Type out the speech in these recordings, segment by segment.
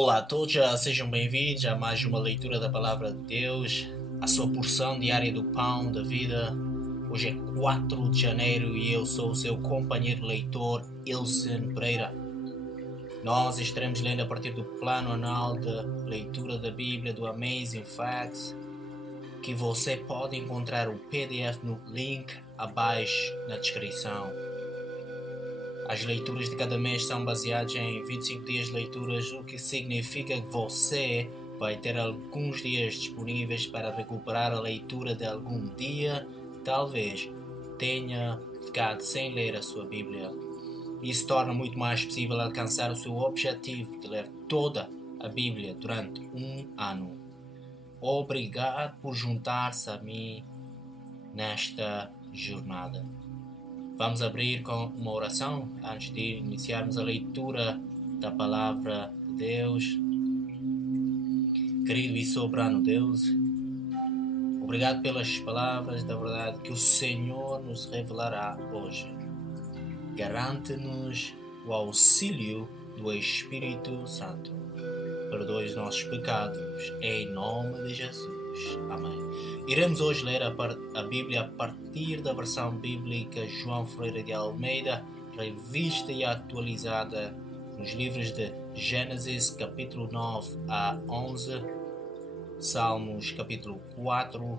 Olá a todos, sejam bem-vindos a mais uma leitura da Palavra de Deus, a sua porção diária do Pão da Vida. Hoje é 4 de janeiro e eu sou o seu companheiro leitor, Ilson Pereira. Nós estaremos lendo a partir do plano anual de leitura da Bíblia do Amazing Facts, que você pode encontrar o PDF no link abaixo na descrição. As leituras de cada mês são baseadas em 25 dias de leituras, o que significa que você vai ter alguns dias disponíveis para recuperar a leitura de algum dia. Talvez tenha ficado sem ler a sua Bíblia. Isso torna muito mais possível alcançar o seu objetivo de ler toda a Bíblia durante um ano. Obrigado por juntar-se a mim nesta jornada. Vamos abrir com uma oração antes de iniciarmos a leitura da Palavra de Deus. Querido e soberano Deus, obrigado pelas palavras da verdade que o Senhor nos revelará hoje. Garante-nos o auxílio do Espírito Santo. Perdoe os nossos pecados, em nome de Jesus. Amém. Iremos hoje ler a Bíblia a partir da versão bíblica João Ferreira de Almeida, revista e atualizada nos livros de Gênesis capítulo 9 a 11, Salmos capítulo 4,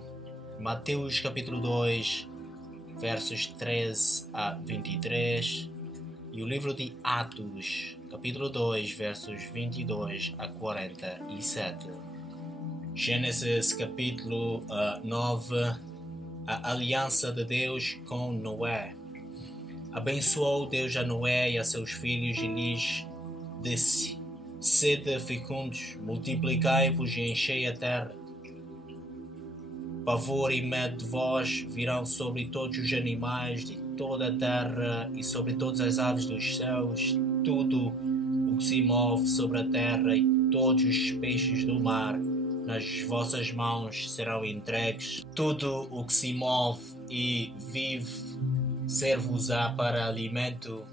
Mateus capítulo 2, versos 13 a 23, e o livro de Atos capítulo 2, versos 22 a 47. Gênesis capítulo 9, a aliança de Deus com Noé. Abençoou Deus a Noé e a seus filhos e lhes disse: sede fecundos, multiplicai-vos e enchei a terra. Pavor e medo de vós virão sobre todos os animais de toda a terra e sobre todas as aves dos céus, tudo o que se move sobre a terra e todos os peixes do mar. Nas vossas mãos serão entregues. Tudo o que se move e vive ser-vos-á para alimento,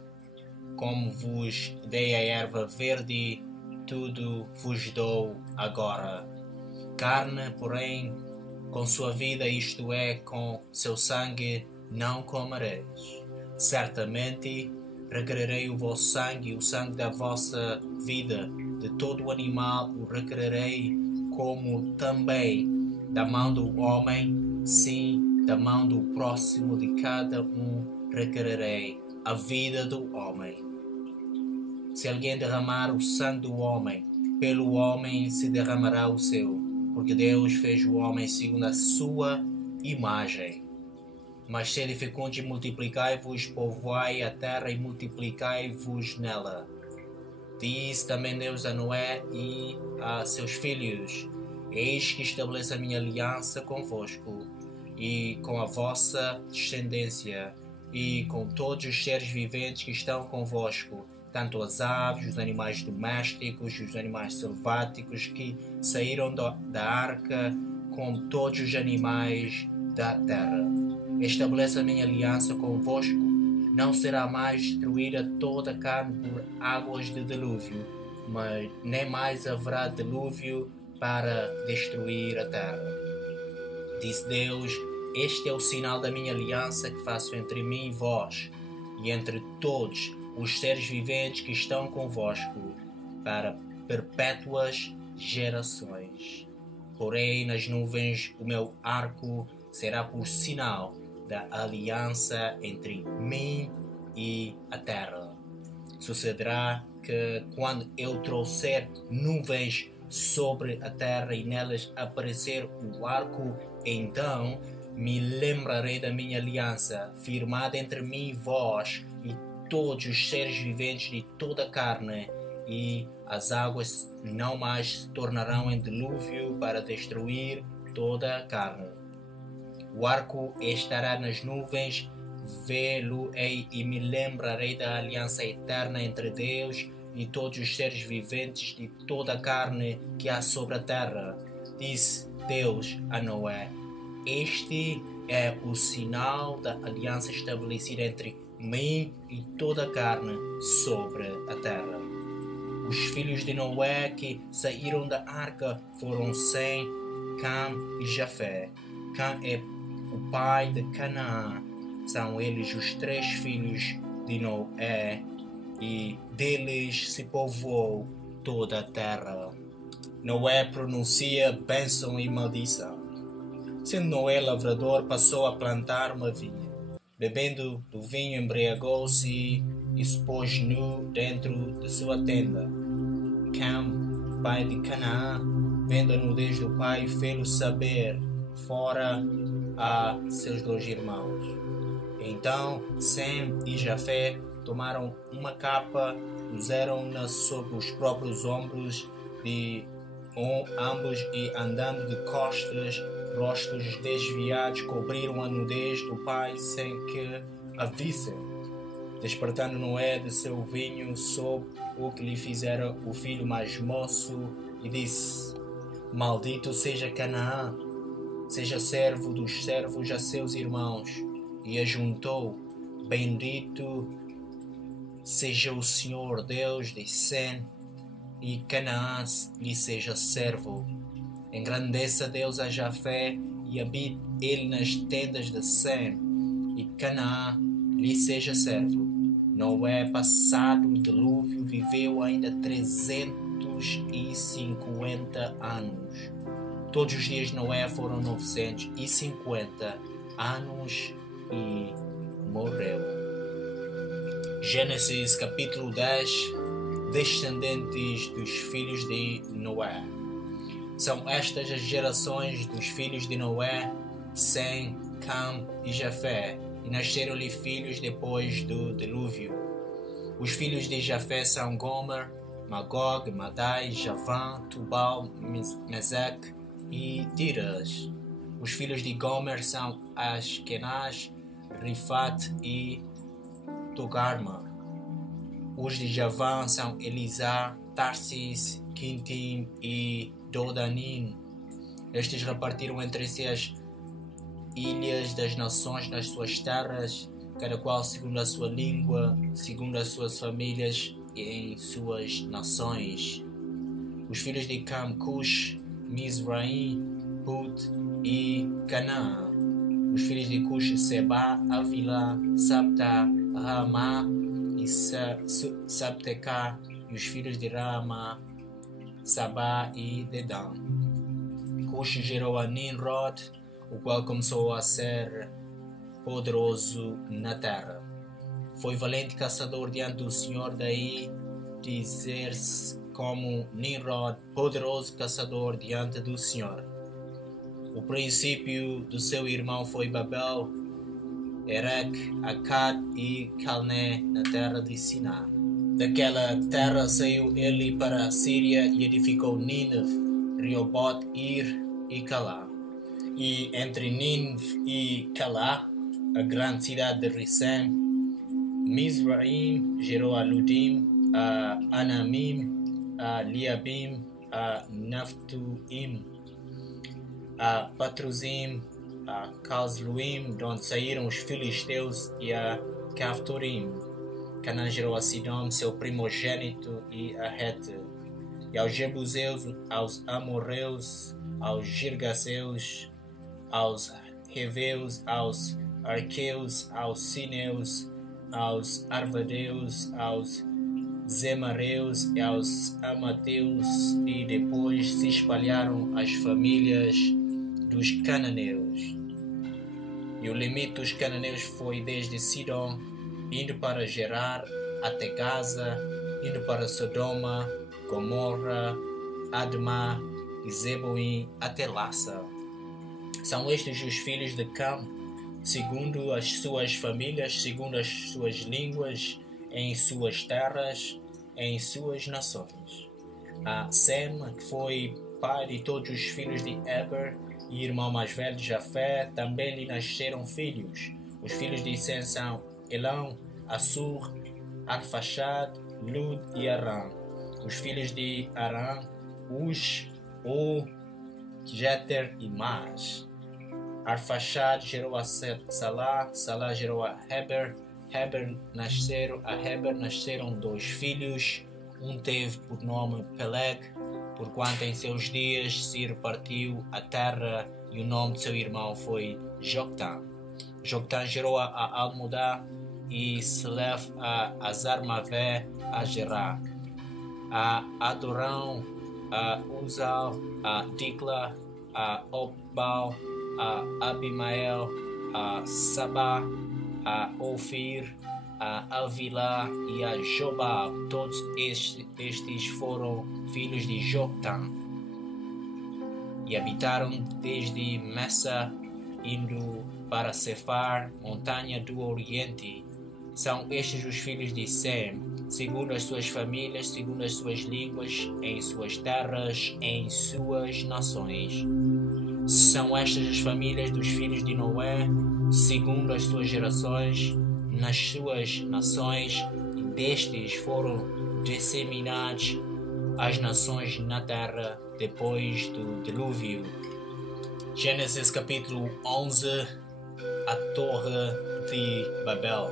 como vos dei a erva verde, tudo vos dou agora. Carne, porém, com sua vida, isto é, com seu sangue, não comereis. Certamente requererei o vosso sangue e o sangue da vossa vida. De todo o animal o requererei, como também da mão do homem, sim, da mão do próximo de cada um requererei a vida do homem. Se alguém derramar o sangue do homem, pelo homem se derramará o seu, porque Deus fez o homem segundo a sua imagem. Mas sede fecundos e multiplicai-vos, povoai a terra e multiplicai-vos nela. Disse também Deus a Noé e a seus filhos: eis que estabeleço a minha aliança convosco e com a vossa descendência e com todos os seres viventes que estão convosco, tanto as aves, os animais domésticos e os animais selváticos que saíram da arca, como todos os animais da terra. Estabeleço a minha aliança convosco. Não será mais destruída toda a carne por águas de dilúvio, mas nem mais haverá dilúvio para destruir a terra. Disse Deus: este é o sinal da minha aliança que faço entre mim e vós, e entre todos os seres viventes que estão convosco, para perpétuas gerações. Porém, nas nuvens o meu arco será por sinal da aliança entre mim e a terra. Sucederá que quando eu trouxer nuvens sobre a terra e nelas aparecer o arco, então me lembrarei da minha aliança, firmada entre mim e vós e todos os seres viventes de toda a carne, e as águas não mais se tornarão em dilúvio para destruir toda a carne. O arco estará nas nuvens, vê-lo-ei e me lembrarei da aliança eterna entre Deus e todos os seres viventes de toda a carne que há sobre a terra. Disse Deus a Noé: este é o sinal da aliança estabelecida entre mim e toda a carne sobre a terra. Os filhos de Noé que saíram da arca foram Sem, Cam e Jafé. Cam é o pai de Canaã. São eles os 3 filhos de Noé, e deles se povoou toda a terra. Noé pronuncia bênção e maldição. Sendo Noé lavrador, passou a plantar uma vinha. Bebendo do vinho, embriagou-se e se pôs nu dentro de sua tenda. Cam, pai de Canaã, vendo a nudez do pai, fê-lo saber fora a seus 2 irmãos. Então Sem e Jafé tomaram uma capa, puseram-na sobre os próprios ombros de ambos e, andando de costas, rostos desviados, cobriram a nudez do pai sem que a vissem. Despertando Noé de seu vinho, soube o que lhe fizera o filho mais moço e disse: Maldito seja Canaã, seja servo dos servos a seus irmãos. E ajuntou: Bendito seja o Senhor Deus de Sem, e Canaã lhe seja servo. Engrandeça Deus a Jafé, e habite ele nas tendas de Sem, e Canaã lhe seja servo. Noé, passado o dilúvio, viveu ainda 350 anos. Todos os dias de Noé foram 950 anos e morreu. Gênesis capítulo 10. Descendentes dos filhos de Noé. São estas as gerações dos filhos de Noé: Sem, Cam e Jafé, e nasceram-lhe filhos depois do dilúvio. Os filhos de Jafé são Gomer, Magog, Madai, Javã, Tubal, Meseque e Tiras. Os filhos de Gomer são Askenaz, Rifat e Togarma. Os de Javã são Elisá, Tarsis, Quintim e Dodanim. Estes repartiram entre si as ilhas das nações nas suas terras, cada qual segundo a sua língua, segundo as suas famílias e em suas nações. Os filhos de Cam, Cush, Mizraim, Put e Canaã. Os filhos de Cush, Seba, Avila, Sabta, Ramá e Sabteca. E os filhos de Rama, Sabá e Dedã. Cush gerou a Nimrod, o qual começou a ser poderoso na terra. Foi valente caçador diante do Senhor, daí dizer-se como Nimrod, poderoso caçador diante do Senhor. O princípio do seu irmão foi Babel, Erech, Akkad e Calné, na terra de Siná. Daquela terra saiu ele para a Síria e edificou Nínive, Rehoboth, Ir e Calá. E entre Nínive e Calá, a grande cidade de Rissem, Mizraim gerou a Ludim, a Anamim, a Liabim, a Naphtuim, a Patruzim, a Calzluim, de onde saíram os filisteus, e a Caftorim. Canaã gerou a Sidom, seu primogênito, e a Hete. E aos Jebuseus, aos Amorreus, aos Girgaseus, aos Heveus, aos Arqueus, aos Sineus, aos Arvadeus, aos Zemareus e aos Amateus, e depois se espalharam as famílias dos cananeus. E o limite dos cananeus foi desde Sidom, indo para Gerar, até Gaza, indo para Sodoma, Gomorra, Admá e Zeboim, até Lassa. São estes os filhos de Cam, segundo as suas famílias, segundo as suas línguas, em suas terras, em suas nações. A Sem, que foi pai de todos os filhos de Eber e irmão mais velho de Jafé, também lhe nasceram filhos. Os filhos de Sem são Elão, Assur, Arfaxad, Lud e Aram. Os filhos de Aram, Ush, O, Jeter e Mas. Arfaxad gerou a Salá, Salá gerou a Heber, a Heber nasceram 2 filhos, um teve por nome Peleg, porquanto em seus dias se repartiu a terra, e o nome de seu irmão foi Joctã. Joctã gerou a Almodá, e Selef a Azarmavé, a Gerá, a Adorão, a Uzal, a Dicla, a Obal, a Abimael, a Sabá, a Ofir, a Alvilá e a Jobal. Todos estes foram filhos de Joctã, e habitaram desde Messa, indo para Cefar, montanha do Oriente. São estes os filhos de Sem, segundo as suas famílias, segundo as suas línguas, em suas terras, em suas nações. São estas as famílias dos filhos de Noé, segundo as suas gerações, nas suas nações, e destes foram disseminadas as nações na terra depois do dilúvio. Gênesis capítulo 11. A Torre de Babel.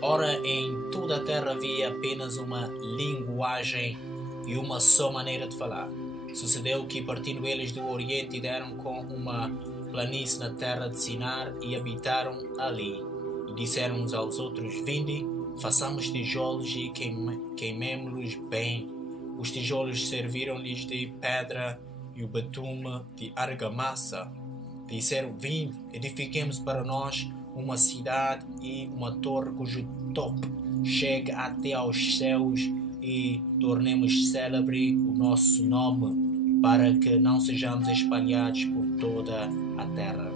Ora, em toda a terra havia apenas uma linguagem e uma só maneira de falar. Sucedeu que, partindo eles do Oriente, deram com uma planície na terra de Sinar e habitaram ali. E disseram uns aos outros: Vinde, façamos tijolos e queimemo-los bem. Os tijolos serviram-lhes de pedra e o betume de argamassa. Disseram: Vinde, edifiquemos para nós uma cidade e uma torre cujo topo chegue até aos céus, e tornemos célebre o nosso nome, para que não sejamos espalhados por toda a terra.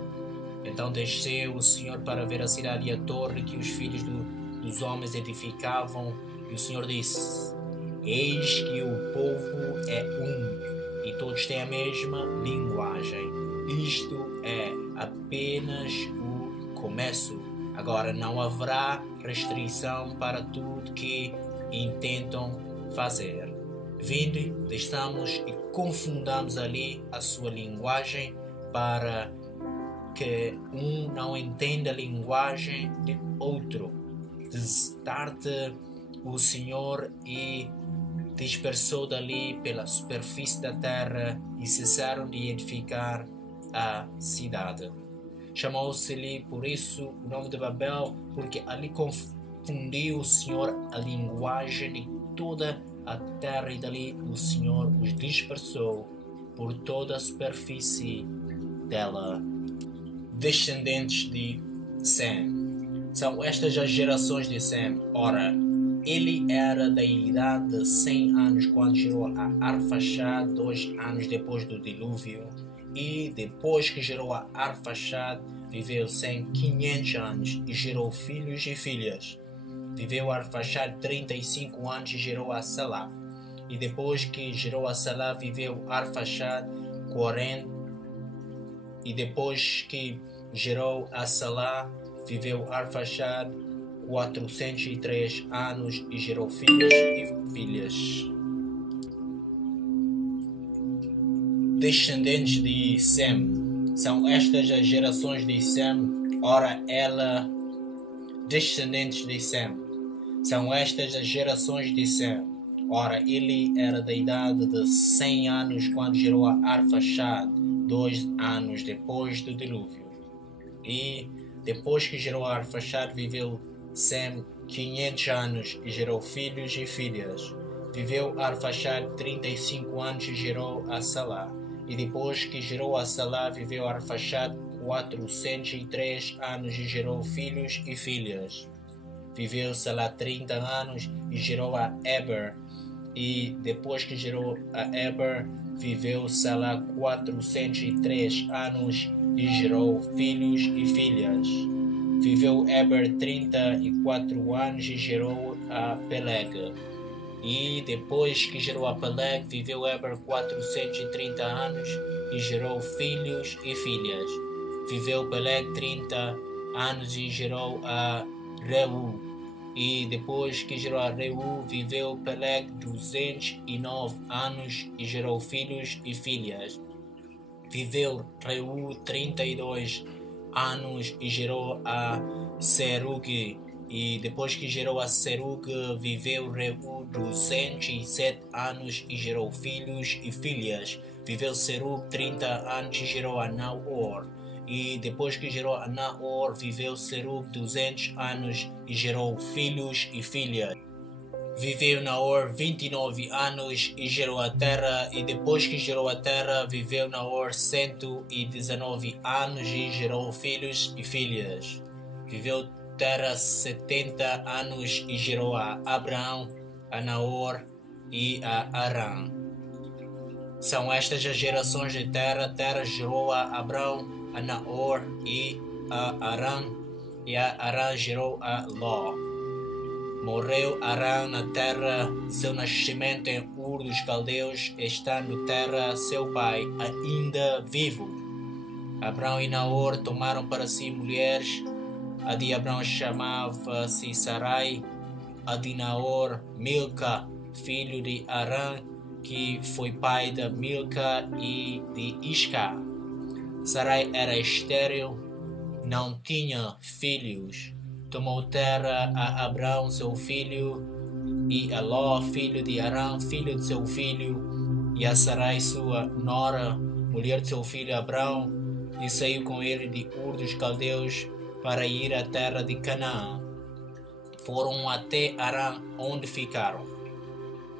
Então desceu o Senhor para ver a cidade e a torre que os filhos dos homens edificavam, e o Senhor disse: Eis que o povo é um, e todos têm a mesma linguagem. Isto é apenas o começo. Agora não haverá restrição para tudo que intentam fazer. Vinde, desçamos e confundamos ali a sua linguagem, para que um não entenda a linguagem de outro. Destar-te o Senhor e dispersou dali pela superfície da terra, e cessaram de edificar a cidade. Chamou-se-lhe por isso o nome de Babel, porque ali confundiu o Senhor a linguagem de toda a terra, e dali o Senhor os dispersou por toda a superfície dela. Descendentes de Sem. São estas as gerações de Sem. Ora, ele era da idade de 100 anos quando gerou a Arfaxad, 2 anos depois do dilúvio. E depois que gerou a Arfaxad, viveu Sem 500 anos e gerou filhos e filhas. Viveu Arfaxad 35 anos e gerou a Salá. E depois que gerou a Salá, viveu Arfaxad 40. E depois que gerou a Salá, viveu Arfaxad 403 anos e gerou filhos e filhas. Descendentes de Sem. São estas as gerações de Sem. Ora, descendentes de Sem. São estas as gerações de Sem. Ora, ele era da idade de 100 anos quando gerou a Arfaxad, 2 anos depois do dilúvio. E depois que gerou a Arfaxad, viveu Sem 500 anos e gerou filhos e filhas. Viveu Arfaxad 35 anos e gerou a Salá. E depois que gerou a Salá, viveu Arfaxad 403 anos e gerou filhos e filhas. Viveu Salá 30 anos e gerou a Eber. E depois que gerou a Eber, viveu Salá 403 anos e gerou filhos e filhas. Viveu Eber 34 anos e gerou a Peleg. E depois que gerou a Peleg, viveu Eber 430 anos e gerou filhos e filhas. Viveu Peleg 30 anos e gerou a Reu. E depois que gerou a Reu, viveu Peleg 209 anos e gerou filhos e filhas. Viveu Reu 32 anos e gerou a Serug. E depois que gerou a Serug, viveu Reu 207 anos e gerou filhos e filhas. Viveu Serug 30 anos e gerou a Naor. E depois que gerou a Naor, viveu Serug 200 anos e gerou filhos e filhas. Viveu Naor 29 anos e gerou a terra, e depois que gerou a terra, viveu Naor 119 anos e gerou filhos e filhas. Viveu Terra 70 anos e gerou a Abraão, a Naor e a Arã. São estas as gerações de Terra. Terra gerou a Abraão, a Naor e a Arã, e a Arã gerou a Ló. Morreu Arã na terra de seu nascimento em Ur dos Caldeus, estando Terra, seu pai, ainda vivo. Abraão e Naor tomaram para si mulheres. A de Abraão chamava-se Sarai, a de Naor, Milca, filho de Arã, que foi pai de Milca e de Isca. Sarai era estéril, não tinha filhos. Tomou terra a Abraão, seu filho, e a Ló, filho de Arã, filho de seu filho, e a Sarai, sua nora, mulher de seu filho Abraão, e saiu com ele de Ur dos Caldeus para ir à terra de Canaã. Foram até Arã, onde ficaram.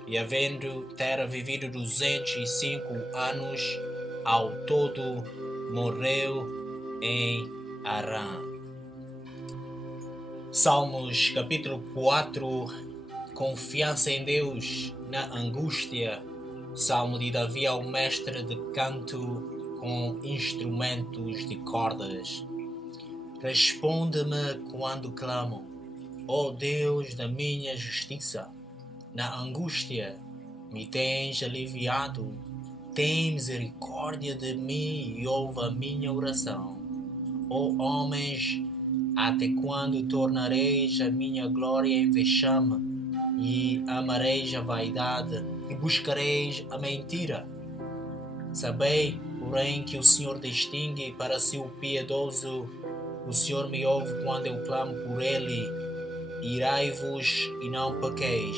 E havendo Terra vivido 205 anos, ao todo morreu em Arã. Salmos capítulo 4. Confiança em Deus na angústia. Salmo de Davi ao mestre de canto com instrumentos de cordas. Responde-me quando clamo, ó Deus da minha justiça. Na angústia me tens aliviado. Tem misericórdia de mim e ouve a minha oração. Ó homens, até quando tornareis a minha glória em vexame, e amareis a vaidade, e buscareis a mentira? Sabei, porém, que o Senhor distingue para si o piedoso. O Senhor me ouve quando eu clamo por ele. Irai-vos e não pequeis.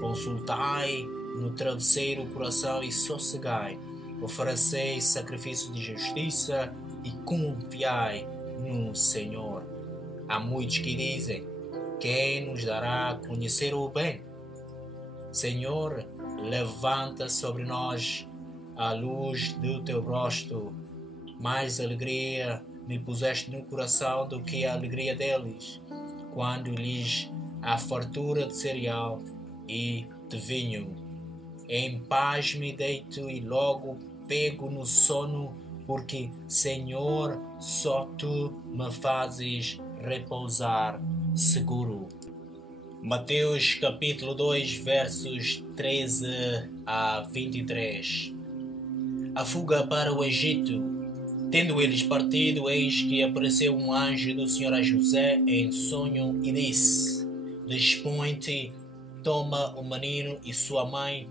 Consultai no travesseiro o coração e sossegai. Ofereceis sacrifício de justiça e confiai no Senhor. Há muitos que dizem, quem nos dará a conhecer o bem? Senhor, levanta sobre nós a luz do teu rosto. Mais alegria me puseste no coração do que a alegria deles, quando lhes há fartura de cereal e de vinho. Em paz me deito e logo pego no sono, porque, Senhor, só tu me fazes repousar seguro. Mateus capítulo 2, versos 13 a 23. A fuga para o Egito. Tendo eles partido, eis que apareceu um anjo do Senhor a José em sonho e disse: Dispõe-te, toma o menino e sua mãe,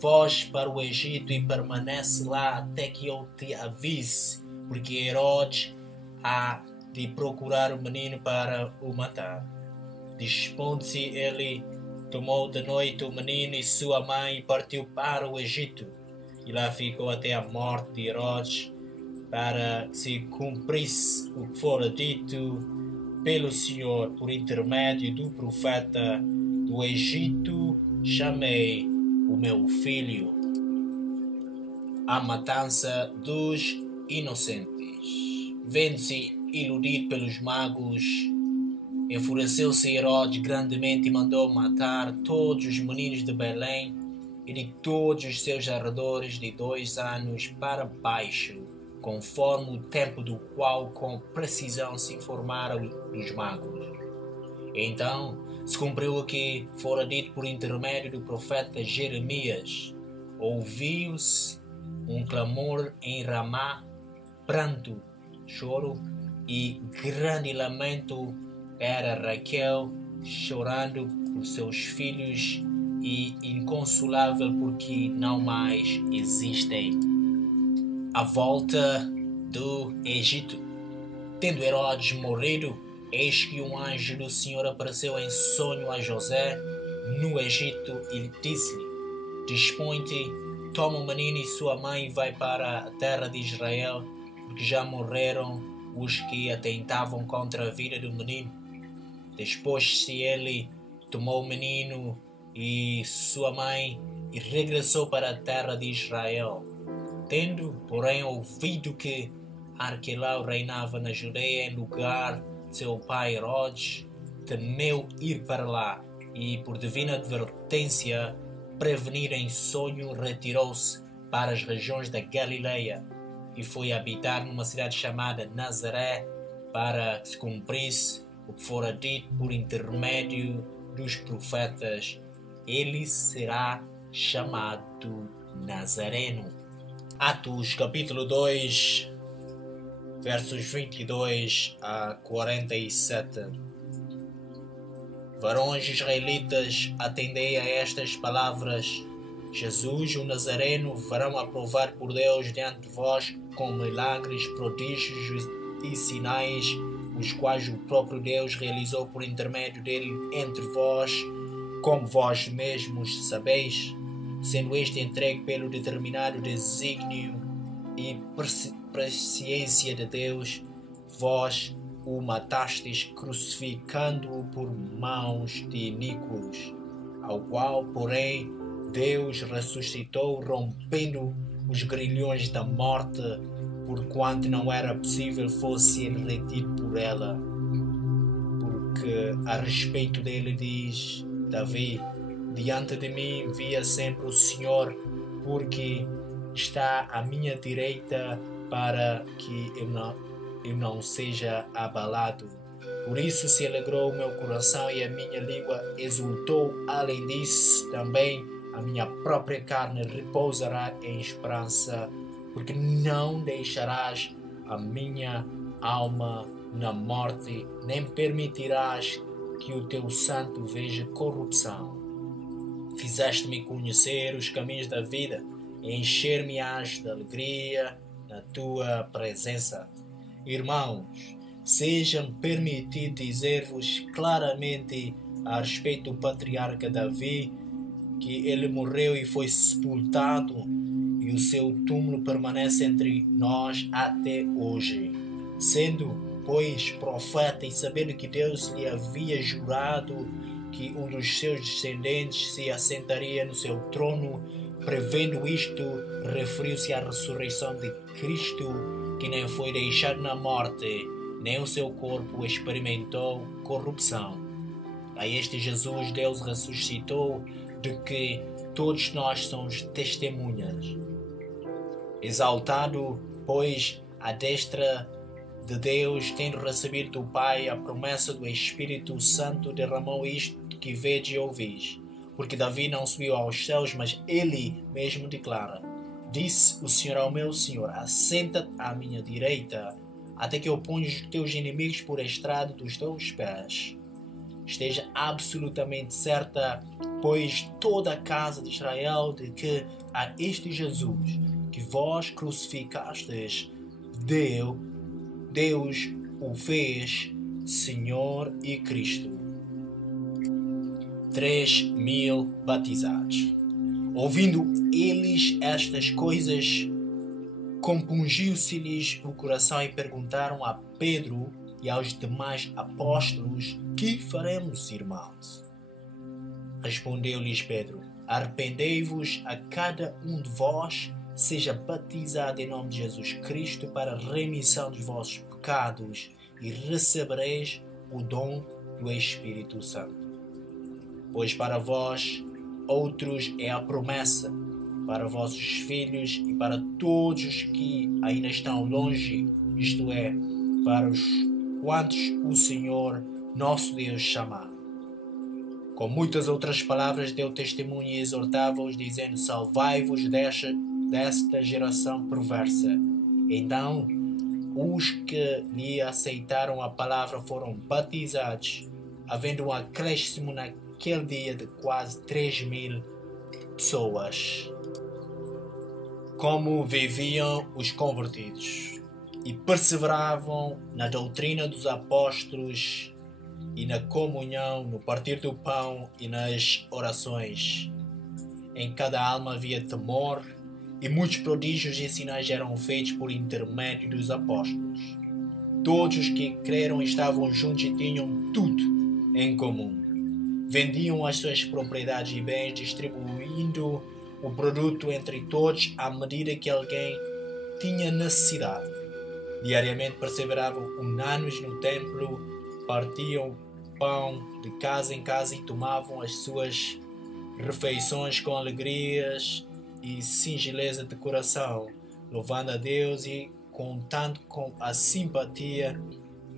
foge para o Egito e permanece lá até que eu te avise, porque Herodes há de procurar o menino para o matar. Dispondo-se ele, tomou de noite o menino e sua mãe e partiu para o Egito, e lá ficou até a morte de Herodes, para que se cumprisse o que fora dito pelo Senhor por intermédio do profeta: do Egito chamei o meu filho. A matança dos inocentes. Vendo-se iludido pelos magos, enfureceu-se Herodes grandemente e mandou matar todos os meninos de Belém e de todos os seus arredores de 2 anos para baixo, conforme o tempo do qual com precisão se informaram os magos. Então se cumpriu o que fora dito por intermédio do profeta Jeremias. Ouviu-se um clamor em Ramá, pranto, choro e grande lamento. Era Raquel chorando por seus filhos e inconsolável porque não mais existem. A volta do Egito. Tendo Herodes morrido, eis que um anjo do Senhor apareceu em sonho a José no Egito e disse-lhe: dispõe-te, toma o menino e sua mãe e vai para a terra de Israel, porque já morreram os que atentavam contra a vida do menino. Depois-se ele tomou o menino e sua mãe e regressou para a terra de Israel. Tendo, porém, ouvido que Arquelau reinava na Judeia em lugar de seu pai Herodes, temeu ir para lá e, por divina advertência, prevenir em sonho, retirou-se para as regiões da Galileia e foi habitar numa cidade chamada Nazaré, para que se cumprisse o que fora dito por intermédio dos profetas: ele será chamado Nazareno. Atos capítulo 2, versos 22 a 47. Varões israelitas, atendei a estas palavras. Jesus, o Nazareno, varão aprovado por Deus diante de vós, com milagres, prodígios e sinais, os quais o próprio Deus realizou por intermédio dele entre vós, como vós mesmos sabeis, sendo este entregue pelo determinado desígnio e presciência de Deus, vós o matastes crucificando-o por mãos de iníquos, ao qual, porém, Deus ressuscitou, rompendo os grilhões da morte, porquanto não era possível fosse ele retido por ela. Porque a respeito dele diz Davi: diante de mim via sempre o Senhor, porque está à minha direita, para que eu não seja abalado. Por isso se alegrou o meu coração e a minha língua exultou. Além disso, também a minha própria carne repousará em esperança, porque não deixarás a minha alma na morte, nem permitirás que o teu santo veja corrupção. Fizeste-me conhecer os caminhos da vida e encher-me-ás de alegria na tua presença. Irmãos, seja-me permitido dizer-vos claramente a respeito do patriarca Davi, que ele morreu e foi sepultado, e o seu túmulo permanece entre nós até hoje. Sendo, pois, profeta e sabendo que Deus lhe havia jurado que um dos seus descendentes se assentaria no seu trono, prevendo isto, referiu-se à ressurreição de Cristo, que nem foi deixado na morte, nem o seu corpo experimentou corrupção. A este Jesus Deus ressuscitou, de que todos nós somos testemunhas. Exaltado, pois, à destra de Deus, tendo recebido do Pai a promessa do Espírito Santo, derramou isto que vedes e ouvis. Porque Davi não subiu aos céus, mas ele mesmo declara: disse o Senhor ao meu Senhor: assenta-te à minha direita, até que eu ponha os teus inimigos por estrado dos teus pés. Esteja absolutamente certa, pois, toda a casa de Israel, de que a este Jesus que vós crucificastes, Deus o fez Senhor e Cristo. 3.000 batizados. Ouvindo eles estas coisas, compungiu-se-lhes o coração e perguntaram a Pedro e aos demais apóstolos: que faremos, irmãos? Respondeu-lhes Pedro: arrependei-vos a cada um de vós, seja batizado em nome de Jesus Cristo para a remissão dos vossos pecados, e recebereis o dom do Espírito Santo. Pois para vós outros é a promessa, para vossos filhos e para todos os que ainda estão longe, isto é, para os quantos o Senhor nosso Deus chamar. Com muitas outras palavras deu testemunho e exortava-os, dizendo: salvai-vos desta geração perversa. Então os que lhe aceitaram a palavra foram batizados, havendo um acréscimo naquele dia de quase 3.000 pessoas. Como viviam os convertidos? e perseveravam na doutrina dos apóstolos e na comunhão, no partir do pão e nas orações. Em cada alma havia temor, e muitos prodígios e sinais eram feitos por intermédio dos apóstolos. Todos os que creram estavam juntos e tinham tudo em comum. Vendiam as suas propriedades e bens, distribuindo o produto entre todos à medida que alguém tinha necessidade. Diariamente perseveravam unânimes no templo, partiam pão de casa em casa e tomavam as suas refeições com alegrias e singeleza de coração, louvando a Deus e contando com a simpatia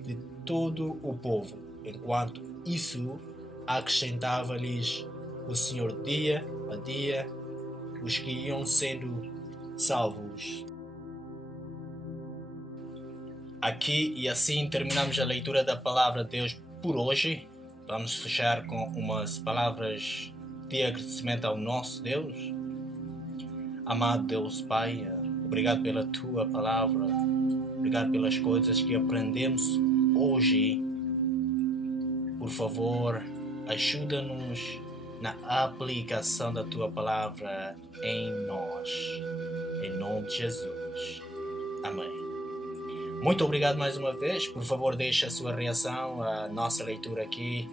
de todo o povo. Enquanto isso, acrescentava-lhes o Senhor dia a dia os que iam sendo salvos. Aqui e assim terminamos a leitura da Palavra de Deus por hoje. Vamos fechar com umas palavras de agradecimento ao nosso Deus. Amado Deus Pai, obrigado pela Tua Palavra, obrigado pelas coisas que aprendemos hoje. Por favor, ajuda-nos na aplicação da Tua Palavra em nós. Em nome de Jesus. Amém. Muito obrigado mais uma vez. Por favor, deixe a sua reação à nossa leitura aqui,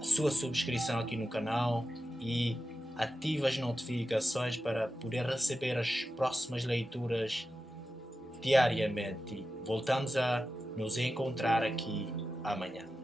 a sua subscrição aqui no canal e ative as notificações para poder receber as próximas leituras diariamente. Voltamos a nos encontrar aqui amanhã.